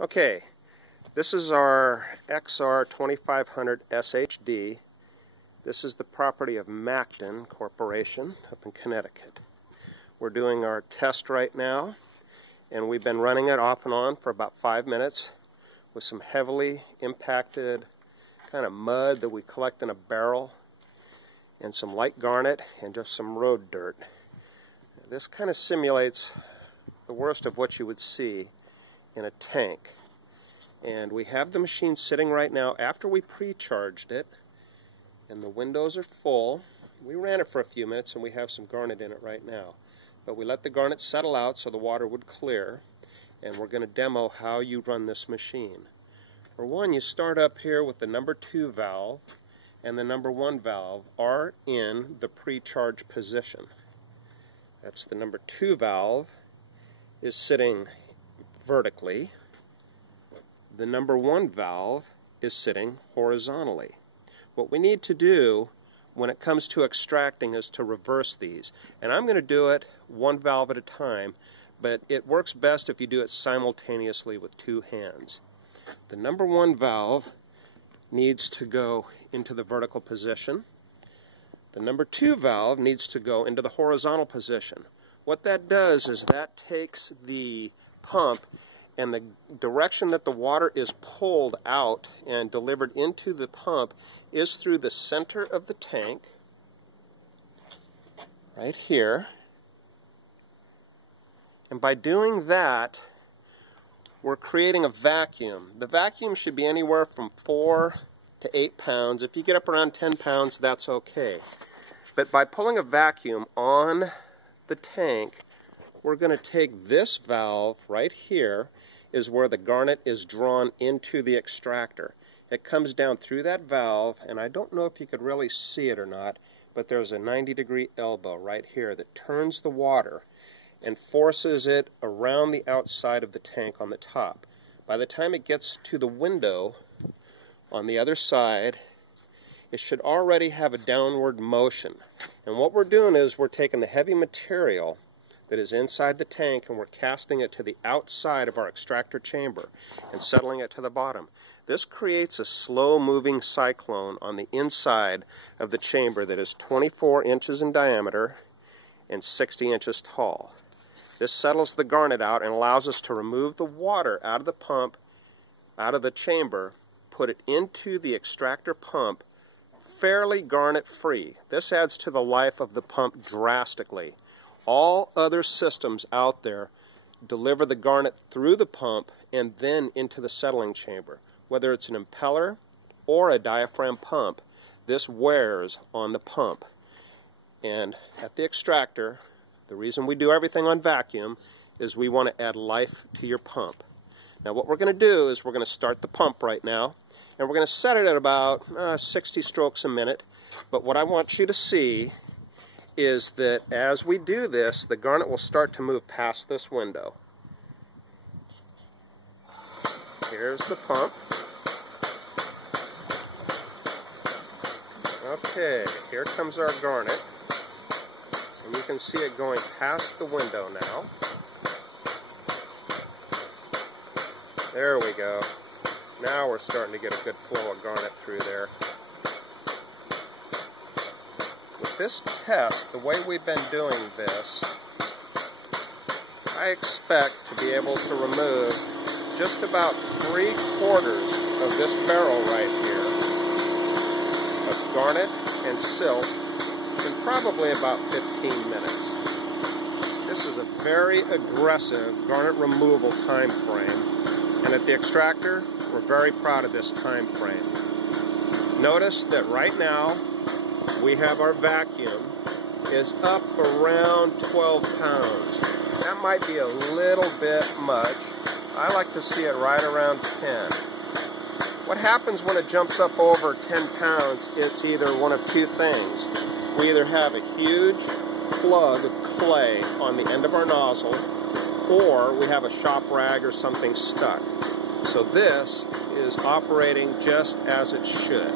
Okay, this is our XR 2500 SHD. This is the property of Macton Corporation up in Connecticut. We're doing our test right now, and we've been running it off and on for about 5 minutes with some heavily impacted kind of mud that we collect in a barrel, and some light garnet, and just some road dirt. This kind of simulates the worst of what you would see in a tank. And we have the machine sitting right now after we pre-charged it, and the windows are full. We ran it for a few minutes and we have some garnet in it right now. But we let the garnet settle out so the water would clear, and we're going to demo how you run this machine. For one, you start up here with the number 2 valve, and the number 1 valve are in the pre-charge position. That's the number 2 valve is sitting vertically. The number 1 valve is sitting horizontally. What we need to do when it comes to extracting is to reverse these. And I'm going to do it 1 valve at a time, but it works best if you do it simultaneously with 2 hands. The number 1 valve needs to go into the vertical position. The number 2 valve needs to go into the horizontal position. What that does is that takes the pump, and the direction that the water is pulled out and delivered into the pump is through the center of the tank, right here. And by doing that, we're creating a vacuum. The vacuum should be anywhere from 4 to 8 pounds. If you get up around 10 pounds, that's okay. But by pulling a vacuum on the tank, we're going to take this valve right here, is where the garnet is drawn into the extractor. It comes down through that valve, and I don't know if you could really see it or not, but there's a 90-degree elbow right here that turns the water and forces it around the outside of the tank on the top. By the time it gets to the window on the other side, it should already have a downward motion. And what we're doing is we're taking the heavy material that is inside the tank and we're casting it to the outside of our extractor chamber and settling it to the bottom. This creates a slow-moving cyclone on the inside of the chamber that is 24 inches in diameter and 60 inches tall. This settles the garnet out and allows us to remove the water out of the pump, out of the chamber, put it into the extractor pump fairly garnet-free. This adds to the life of the pump drastically. All other systems out there deliver the garnet through the pump and then into the settling chamber. Whether it's an impeller or a diaphragm pump, this wears on the pump. And at the extractor, the reason we do everything on vacuum is we want to add life to your pump. Now what we're going to do is we're going to start the pump right now, and we're going to set it at about 60 strokes a minute. But what I want you to see is that as we do this, the garnet will start to move past this window. Here's the pump. Okay, here comes our garnet. And you can see it going past the window now. There we go. Now we're starting to get a good flow of garnet through there. With this test, the way we've been doing this, I expect to be able to remove just about 3/4 of this barrel right here of garnet and silt in probably about 15 minutes. This is a very aggressive garnet removal time frame, and at the extractor, we're very proud of this time frame. Notice that right now we have our vacuum is up around 12 pounds. That might be a little bit much. I like to see it right around 10. What happens when it jumps up over 10 pounds, it's either one of 2 things. We either have a huge plug of clay on the end of our nozzle, or we have a shop rag or something stuck. So this is operating just as it should.